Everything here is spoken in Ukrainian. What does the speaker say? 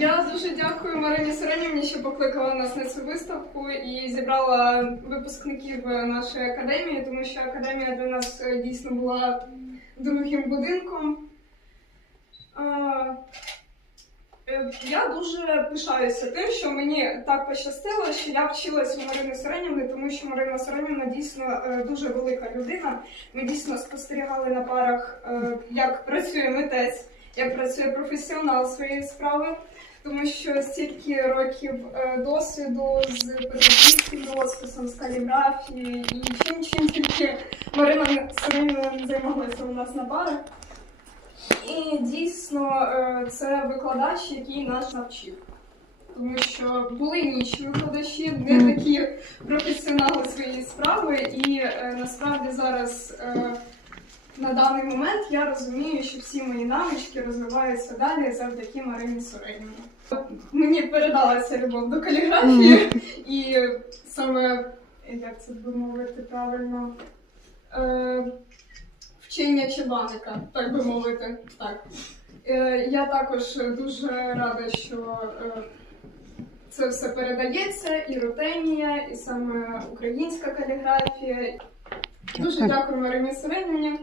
Я дуже дякую Марині Сиренівні, що покликала нас на цю виставку і зібрала випускників нашої академії, тому що академія для нас е, дійсно була другим будинком. Е, Я дуже пишаюся тим, що мені так пощастило, що я вчилась у Марини Сиренівни, тому що Марина Сиренівна дійсно е, дуже велика людина. Ми дійсно спостерігали на парах, як працює митець, як працює професіонал своєї справи, тому що стільки років е, досвіду з педагогічним розписом, з каліграфією і чим чим тільки Марина не займалася у нас на парах. І дійсно е, це викладач, який нас навчив. Тому що були інші викладачі, не такі професіонали своєї справи, і е, насправді зараз на даний момент я розумію, що всі мої навички розвиваються далі завдяки Марині Соренівні. Мені передалася любов до каліграфії, і саме як це би мовити правильно. Е, вчення чебаника, так би мовити. Так. Е, я також дуже рада, що е, це все передається, і рутенія, і саме українська каліграфія. Дуже Дякую. Марині Сиренівні.